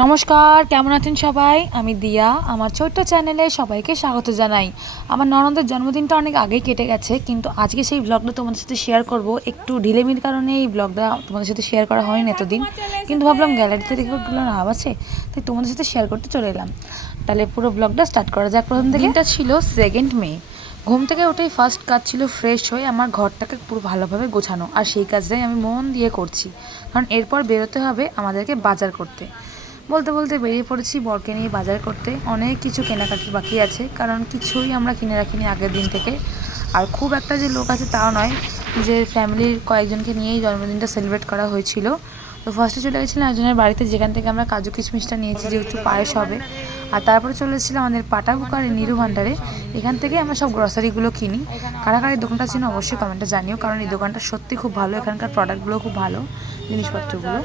নমস্কার, কেমন আছেন সবাই? আমি দিয়া। আমার ছোট্ট চ্যানেলে সবাইকে স্বাগত জানাই। আমার ননদের জন্মদিনটা অনেক আগেই কেটে গেছে, কিন্তু আজকে সেই ব্লগটা তোমাদের সাথে শেয়ার করব। একটু ঢিলেমির কারণে এই ব্লগটা তোমাদের সাথে শেয়ার করা হয়নি এতদিন, কিন্তু ভাবলাম গ্যালারিতে রেখেগুলো না আছে, তাই তোমাদের সাথে শেয়ার করতে চলে এলাম। তাহলে পুরো ব্লগটা স্টার্ট করা যাক। প্রথম দিনটা ছিল 2 মে। ঘুম থেকে উঠেই ফার্স্ট কাজ ছিল ফ্রেশ হয়ে আমার ঘরটাকে পুরো ভালোভাবে গোছানো, আর সেই কাজটাই আমি মন দিয়ে করছি, কারণ এরপর বেরোতে হবে আমাদেরকে বাজার করতে। বলতে বলতে বেরিয়ে পড়েছি বরকে নিয়ে বাজার করতে। অনেক কিছু কেনাকাটি বাকি আছে, কারণ কিছুই আমরা কিনে রাখিনি আগের দিন থেকে। আর খুব একটা যে লোক আছে তাও নয়, নিজের ফ্যামিলির কয়েকজনকে নিয়েই জন্মদিনটা সেলিব্রেট করা হয়েছিল। তো ফার্স্টে চলে গেছিলাম একজনের বাড়িতে, যেখান থেকে আমরা কাজু কিশমিশটা নিয়েছি, যেহেতু পায়েস হবে। আর তারপরে চলে এসেছিলাম আমাদের পাটাবুকার নিরু ভান্ডারে। এখান থেকে আমরা সব গ্রসারিগুলো কিনি। কারা কারা এই দোকানটা ছিল অবশ্যই কমেন্টে জানিও, কারণ এই দোকানটা সত্যি খুব ভালো। এখানকার প্রোডাক্টগুলো খুব ভালো, জিনিসপত্রগুলো।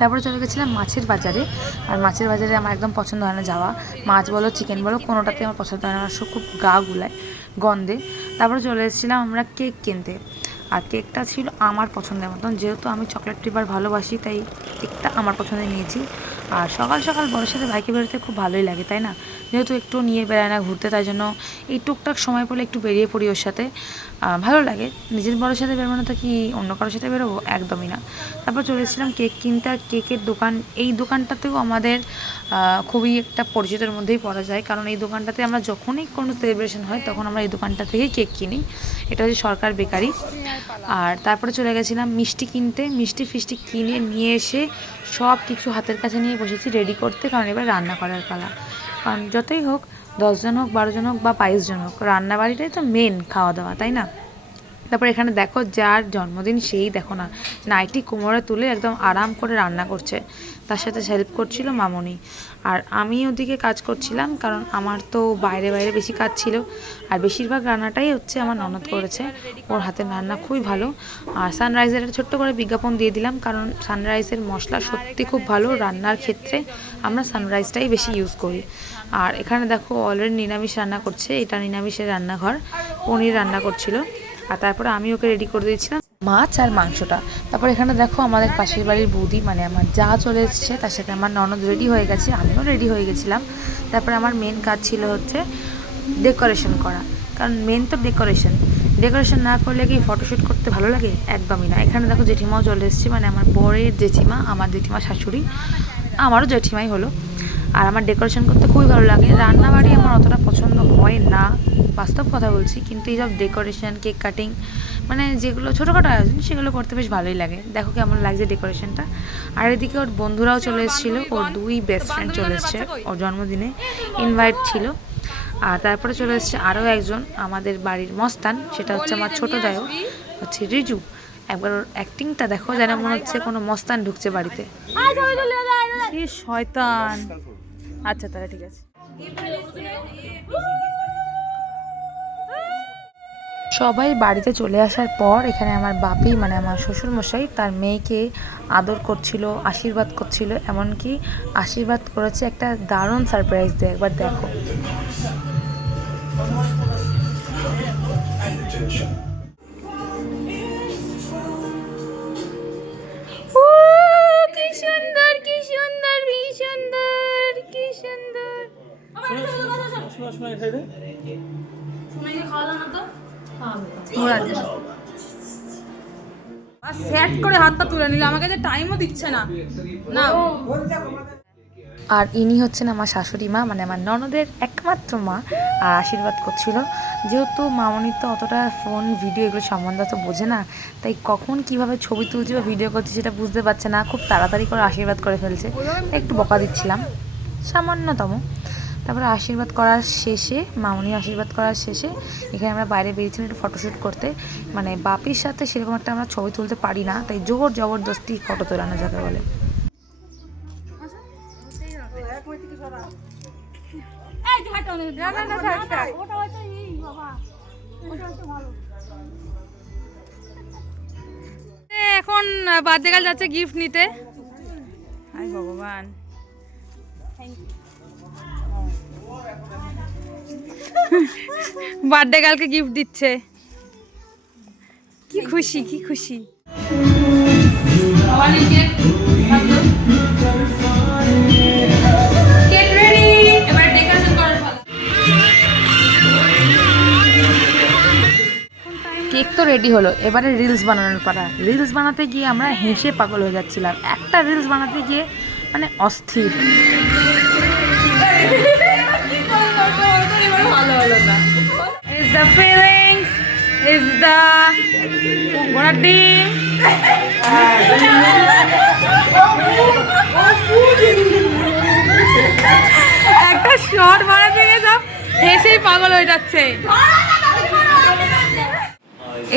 তারপরে চলে গেছিলাম মাছের বাজারে। আর মাছের বাজারে আমার একদম পছন্দ হয় না যাওয়া। মাছ বলো চিকেন বলো কোনোটাতে আমার পছন্দ হয় না, আমার খুব গা গুলায় গন্ধে। তারপরে চলে এসেছিলাম আমরা কেক কিনতে। আর কেকটা ছিল আমার পছন্দের মতন, যেহেতু আমি চকলেট ফ্লেভার ভালোবাসি, তাই কেকটা আমার পছন্দের নিয়েছি। আর সকাল সকাল বড়ের সাথে বাইকে বেরোতে খুব ভালোই লাগে, তাই না? যেহেতু একটু নিয়ে বেড়ায় না ঘুরতে, তাই জন্য এই টুকটাক সময় পেলে একটু বেরিয়ে পড়ি ওর সাথে। ভালো লাগে। নিজের বড়োর সাথে বেরোনো তো কি অন্য কারোর সাথে বেরোবো? একদমই না। তারপর চলে এসেছিলাম কেক কিনতে। আর কেকের দোকান, এই দোকানটাতেও আমাদের খুবই একটা পরিচিতের মধ্যেই পড়া যায়, কারণ এই দোকানটাতে আমরা যখনই কোনো সেলিব্রেশন হয় তখন আমরা এই দোকানটা থেকেই কেক কিনি। এটা হচ্ছে সরকার বেকারি। আর তারপরে চলে গেছিলাম মিষ্টি কিনতে। মিষ্টি ফিষ্টি কিনে নিয়ে এসে সব কিছু হাতের কাছে নিয়ে বসেছি রেডি করতে, কারণ এবার রান্না করার পালা। কারণ যতই হোক, 10 জন হোক, 12 জন হোক বা 22 জন হোক, রান্নাবাড়িটাই তো মেন খাওয়া দাওয়া, তাই না? তারপর এখানে দেখো, যার জন্মদিন সেই দেখো না, নাইটি কোমরে তুলে একদম আরাম করে রান্না করছে। তার সাথে হেল্প করছিল মামনি। আর আমি ওদিকে কাজ করছিলাম, কারণ আমার তো বাইরে বাইরে বেশি কাজ ছিল। আর বেশিরভাগ রান্নাটাই হচ্ছে আমার ননদ করেছে। ওর হাতের রান্না খুবই ভালো। আর সানরাইজের একটা ছোট্ট করে বিজ্ঞাপন দিয়ে দিলাম, কারণ সানরাইজের মশলা সত্যি খুব ভালো। রান্নার ক্ষেত্রে আমরা সানরাইজটাই বেশি ইউজ করি। আর এখানে দেখো অলরেডি নিরামিষ রান্না করছে। এটা নিরামিষের রান্নাঘর। পনির রান্না করছিল। আর তারপরে আমি ওকে রেডি করে দিয়েছিলাম মাছ আর মাংসটা। তারপর এখানে দেখো আমাদের পাশের বাড়ির বৌদি, মানে আমার যা চলে এসছে, তার সাথে আমার ননদ রেডি হয়ে গেছে, আমিও রেডি হয়ে গেছিলাম। তারপরে আমার মেন কাজ ছিল হচ্ছে ডেকোরেশন করা, কারণ মেন তো ডেকোরেশন না করলে কি ফটোশ্যুট করতে ভালো লাগে? একদমই না। এখানে দেখো জেঠিমাও চলে এসছে, মানে আমার বরের জেঠিমা, আমার জেঠিমা শাশুড়ি, আমারও জেঠিমাই হলো। আর আমার ডেকোরেশন করতে খুবই ভালো লাগে। রান্নাবাড়ি আমার অতটা পছন্দ হয় না, বাস্তব কথা বলছি, কিন্তু এই সব ডেকোরেশন, কেক কাটিং, মানে যেগুলো ছোটোখাটো আয়োজন, সেগুলো করতে বেশ ভালোই লাগে। দেখো কেমন লাগছে ডেকোরেশনটা। আর এদিকে ওর বন্ধুরাও চলে এসেছিলো, ওর 2 বেস্ট ফ্রেন্ড চলে এসছে ওর জন্মদিনে, ইনভাইট ছিল। আর তারপরে চলে এসছে আরও একজন আমাদের বাড়ির মস্তান, সেটা হচ্ছে আমার ছোটো দায়ও, হচ্ছে রিজু। একবার ওর অ্যাক্টিংটা দেখো, যেন মনে হচ্ছে কোনো মস্তান ঢুকছে বাড়িতে। কি শয়তান! আচ্ছা তাহলে ঠিক আছে। সবাই বাড়িতে চলে আসার পর এখানে আমার বাপি, মানে আমার শ্বশুরমশাই, তার মেয়েকে আদর করছিল, আশীর্বাদ করছিল। এমনকি আশীর্বাদ করেছে একটা দারুণ সারপ্রাইজ দিয়ে, একবার দেখো। কি সুন্দর, কি সুন্দর, কি সুন্দর, কি সুন্দর। সেট করে হাতটা তুলে নিল, আমাকে যে টাইমও দিচ্ছে না। না, আর ইনি হচ্ছেন আমার শাশুড়ি মা, মানে আমার ননদের একমাত্র মা। আর আশীর্বাদ করছিল। যেহেতু মামনি তো অতটা ফোন ভিডিও এগুলো সম্বন্ধে তো বোঝে না, তাই কখন কিভাবে ছবি তুলছি বা ভিডিও করছি সেটা বুঝতে পারছে না, খুব তাড়াতাড়ি করে আশীর্বাদ করে ফেলছে। একটু বকা দিচ্ছিলাম সামান্যতম। তারপরে আশীর্বাদ করার শেষে, মামনি আশীর্বাদ করার শেষে, এখানে আমরা বাইরে বেরিয়েছিলাম একটু ফটোশ্যুট করতে। মানে বাপির সাথে সেরকম একটা আমরা ছবি তুলতে পারি না, তাই জোর জবরদস্তি ফটো তোলানো যাকে বলে। এখন বার্থডে গার্ল যাচ্ছে গিফট নিতে। হাই ভগবান, বার্থডে গার্লকে গিফট দিচ্ছে। কি খুশি, কি খুশি। রেডি হলো, এবারে রিলস বানানোর পালা। রিলস বানাতে গিয়ে আমরা হেসে পাগল হয়ে যাচ্ছিলাম, একটা রিলস বানাতে গিয়ে মানে অস্থির। Is the feelings, is the ঘোড়ার ডিম। একটা শর্ট বানাতে গিয়ে সব হেসেই পাগল হয়ে যাচ্ছে।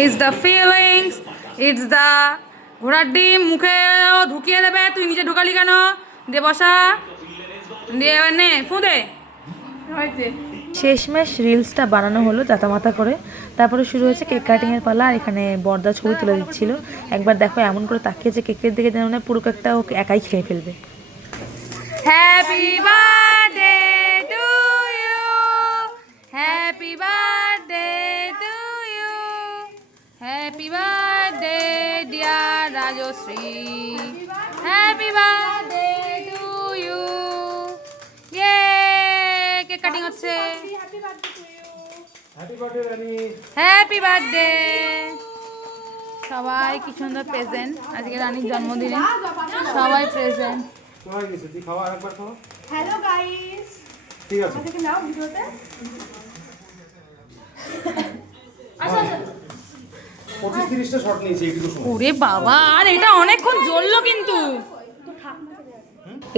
Is the feelings, it's the ঘোড়ার ডিম মুখে ঢুকিয়ে দেবে, তুই নিচে ঢুকালি কেন? দে বসা, দিয়ে নে ফুঁদে। শেষমেশ রিলসটা বানানো হলো জাতামাতা করে। তারপরে শুরু হয়েছে কেক কাটিংয়ের পালা। আর এখানে বর্দা ছবি তুলে দিচ্ছিল। একবার দেখো এমন করে তাকিয়েছে কেকের দিকে যেন না পুরো কেকটা ওকে একাই খেয়ে ফেলবে। Happy birthday to you, happy birthday to you, happy birthday dear Rajshree, happy birthday to you. ইয়ে কেক কাটিং হচ্ছে। Happy birthday. সবাই কি সুন্দর প্রেজেন্ট, আজকে রানীর জন্মদিনে সবাই প্রেজেন্ট। হ্যালো গাইস, ঠিক আছে আমাকে নাও ভিডিওতে। আচ্ছা 25-30টা শট নিয়েছি এইটুকু সময়। ওরে বাবা, আর এটা অনেকক্ষণ জ্বললো কিন্তু।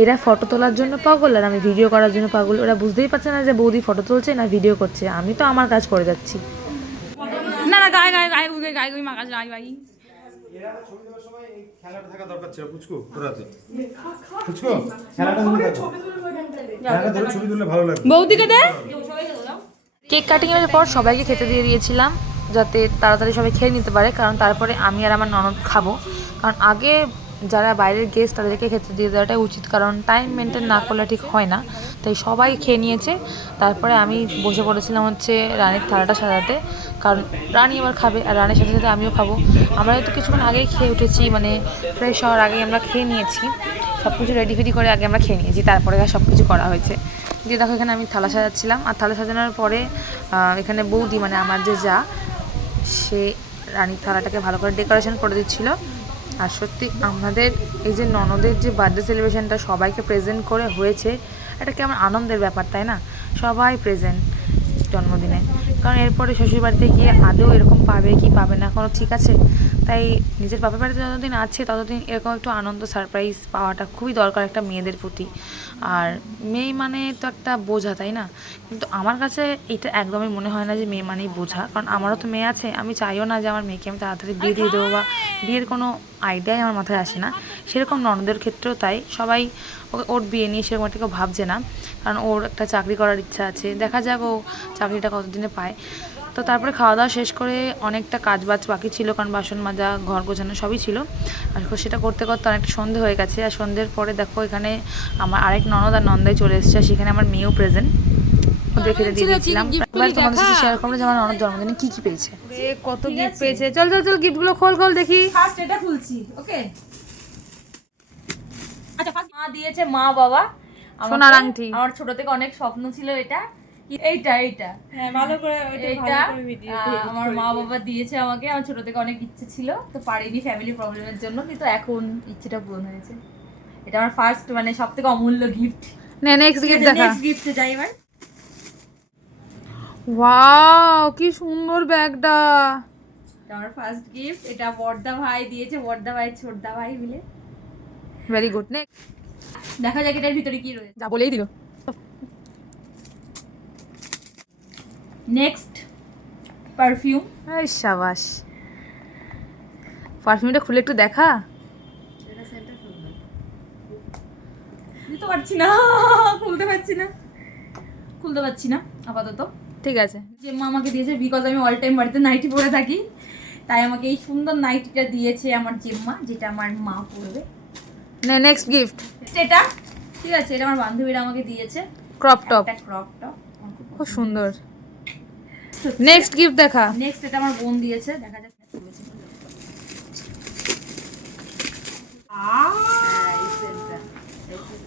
এরা ফটো তোলার জন্য পাগল আর আমি ভিডিও করার জন্য পাগল। ওরা বুঝতেই পারছে না যে বৌদি ফটো তুলছে না ভিডিও করছে। আমি তো আমার কাজ করে যাচ্ছি। না না গায়ে গায়ে গায়ে গায়ে গায়ে মা কাজ গায়ে গায়ে। এরা ছবি তোলার সময় এই খেলাটা থাকা দরকার ছিল। পুচকু তোরাতে পুচকু খেলাটা ধরে ছবি তুললে ভালো লাগবে। বৌদিকে দে। কেক কাটিং এর পর সবাইকে খেতে দিয়ে দিয়েছিলাম যাতে তাড়াতাড়ি সবাই খেয়ে নিতে পারে, কারণ তারপরে আমি আর আমার ননদ খাবো। কারণ আগে যারা বাইরের গেস্ট তাদেরকে খেতে দিয়ে দেওয়াটাই উচিত, কারণ টাইম মেনটেন না করলে ঠিক হয় না। তাই সবাই খেয়ে নিয়েছে। তারপরে আমি বসে পড়েছিলাম হচ্ছে রানীর থালাটা সাজাতে, কারণ রানী আবার খাবে আর রানীর সাথে সাথে আমিও খাবো। আমরা তো কিছুক্ষণ আগেই খেয়ে উঠেছি, মানে ফ্রেশ হওয়ার আগেই আমরা খেয়ে নিয়েছি। সব কিছু রেডি ফেডি করে আগে আমরা খেয়ে নিয়েছি, তারপরে সব কিছু করা হয়েছে। দিয়ে দেখো এখানে আমি থালা সাজাচ্ছিলাম। আর থালা সাজানোর পরে এখানে বৌদি মানে আমার যে যা, সে রানীর থালাটাকে ভালো করে ডেকোরেশন করে দিচ্ছিলো। আর সত্যি আমাদের এই যে ননদের যে বার্থডে সেলিব্রেশনটা সবাইকে প্রেজেন্ট করে হয়েছে, এটা কেমন আনন্দের ব্যাপার তাই না? সবাই প্রেজেন্ট জন্মদিনে। কারণ এরপরে শ্বশুরবাড়িতে গিয়ে আদৌ এরকম পাবে কি পাবে না কোনো ঠিক আছে। তাই নিজের বাপের বাড়িতে যতদিন আছে ততদিন এরকম একটু আনন্দ সারপ্রাইজ পাওয়াটা খুবই দরকার একটা মেয়েদের প্রতি। আর মেয়ে মানে তো একটা বোঝা তাই না? কিন্তু আমার কাছে এটা একদমই মনে হয় না যে মেয়ে মানেই বোঝা, কারণ আমারও তো মেয়ে আছে। আমি চাইও না যে আমার মেয়েকে আমি তাড়াতাড়ি বিয়ে দিয়ে দেবো, বা বিয়ের কোনো আইডিয়াই আমার মাথায় আসে না। সেরকম ননদের ক্ষেত্রেও তাই, সবাই ওর বিয়ে নিয়ে সেরকম একটা কেউ ভাবছে না, কারণ ওর একটা চাকরি করার ইচ্ছা আছে। দেখা যাক ও চাকরিটা কতদিনে পায়। তো তারপরে খাওয়া দাওয়া শেষ করে অনেকটা কাজ বাজ বাকি ছিল, কারণ বাসন মাজা ঘর গোছানো সবই ছিল। আর সেটা করতে করতে অনেকটা সন্ধে হয়ে গেছে। আর সন্ধ্যের পরে দেখো এখানে আমার আরেক ননদ আর নন্দাই চলে এসেছে, সেখানে আমার মেয়েও প্রেজেন্ট। ওদের খেতে দিয়ে দিয়েছিলাম। এবার তোমাদের সাথে শেয়ার করবো যে আমার ননদ জন্মদিনে কি কি পেয়েছে। কত গিফট পেয়েছে, চল চল চল গিফটগুলো খোল খোল দেখি। ফার্স্ট এটা খুলছি, ওকে? আচ্ছা ফার্স্ট মা দিয়েছে, মা বাবা সোনার আংটি। আমার ছোট থেকে অনেক স্বপ্ন ছিল এটা, এইটা হ্যাঁ ভালো করে এটা আমার মা বাবা দিয়েছে আমাকে। আমার ছোট থেকে অনেক ইচ্ছে ছিল, তো পারিনি ফ্যামিলি প্রবলেমের জন্য, কিন্তু এখন ইচ্ছেটা পূরণ হয়েছে। এটা আমার ফার্স্ট মানে সবথেকে অমূল্য গিফট। নে নেক্সট গিফট দেখা। নেক্সট গিফটে যাই এবার। ওয়াও কি সুন্দর ব্যাগটা। এটা আমার ফার্স্ট গিফট। এটা বড়দা ভাই দিয়েছে, বড়দা ভাই ছোটদা ভাই মিলে। Very good. নেক্সট দেখা যাক এটার ভিতরে কি রয়েছে। যা বলেই দিল। Next perfume. এই শাবাশ, পারফিউমটা খুলে একটু দেখা। দিতে পারছি না, খুলতে পারছি না আপাতত। ঠিক আছে। যে মা আমাকে দিয়েছে, বিকজ আমি অল টাইম বাড়িতে নাইটি পরে থাকি, তাই আমাকে এই সুন্দর নাইটিটা দিয়েছে আমার জেম্মা, যেটা আমার মা পরবে। নে নেক্সট গিফট। এটা ঠিক আছে, এটা আমার বান্ধবীরা আমাকে দিয়েছে, ক্রপ টপ। একটা ক্রপ টপ, খুব সুন্দর। নেক্সট গিফট দেখা। নেক্সট এটা আমার বোন দিয়েছে, দেখা যাক কি রয়েছে।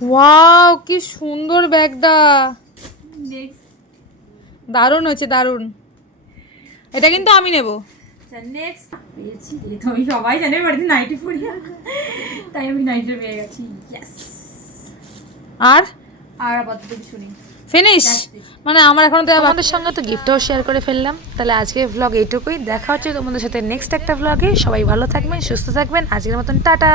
ওয়াও কি সুন্দর ব্যাগটা, নেক্সট দারুণ হয়েছে দারুণ। এটা কিন্তু আমি নেব। নেক্সট পেয়েছি, এই তো আমি সবাই জানে বাড়িতে নাইটি পরি, তাই আমি নাইটি পেয়ে গেছি। ইয়েস। আর আর আপাতত কিছু নেই। Finish, That's it. মানে আমার এখন তো আমাদের সঙ্গে তো গিফটও শেয়ার করে ফেললাম। তাহলে আজকের ব্লগ এইটুকুই, দেখা হচ্ছে তোমাদের সাথে নেক্সট একটা ব্লগে। সবাই ভালো থাকবেন, সুস্থ থাকবেন, আজকের মতন টাটা।